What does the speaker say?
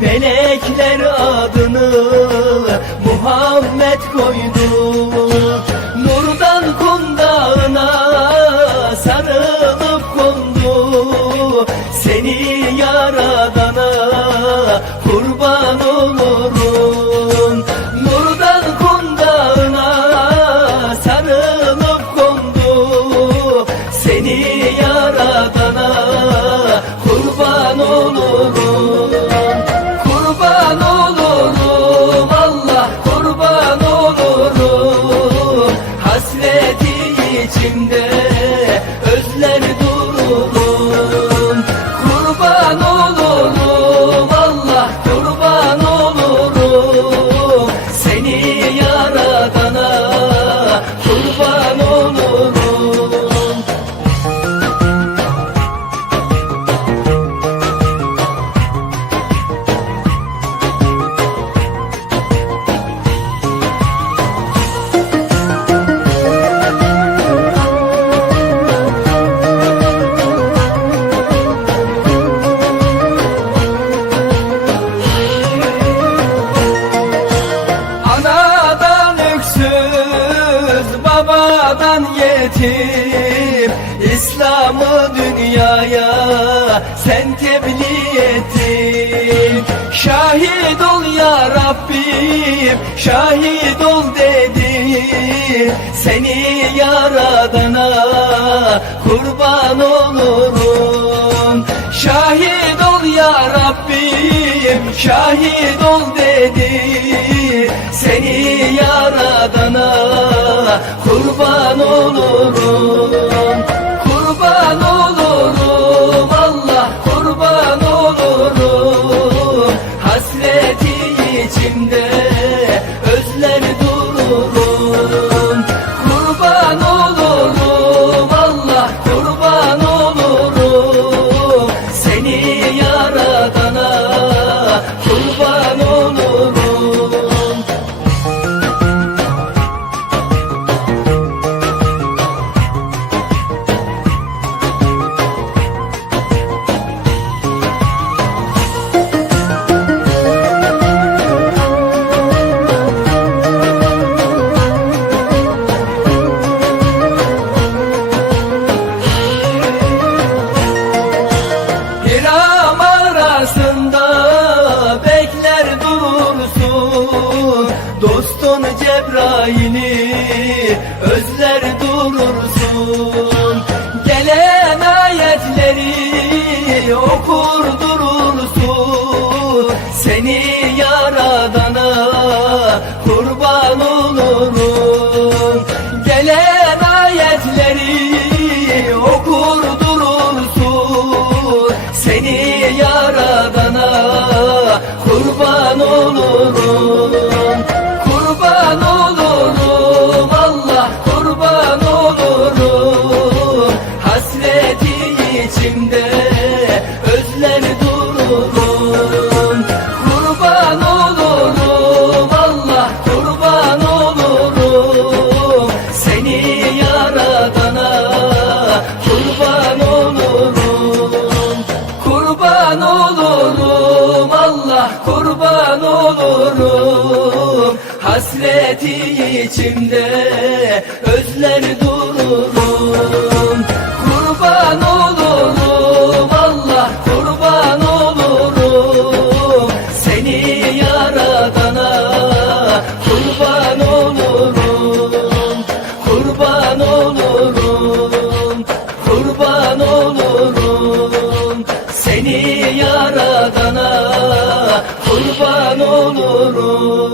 Melekler dünyaya sen tebliğ ettin. Şahit ol ya Rabbim şahit ol dedi Seni yaradana kurban olurum. Şahit ol ya Rabbim şahit ol dedi Seni yaradana kurban olurum Dostun Cebrail'i özler durursun. Gelen ayetleri okur yaradana kurban olurum Kurban olurum. Allah kurban olurum. Hasreti içimde özler dururum. Kurban olurum Allah kurban olurum. Seni yaradana kurban olurum. Kurban olurum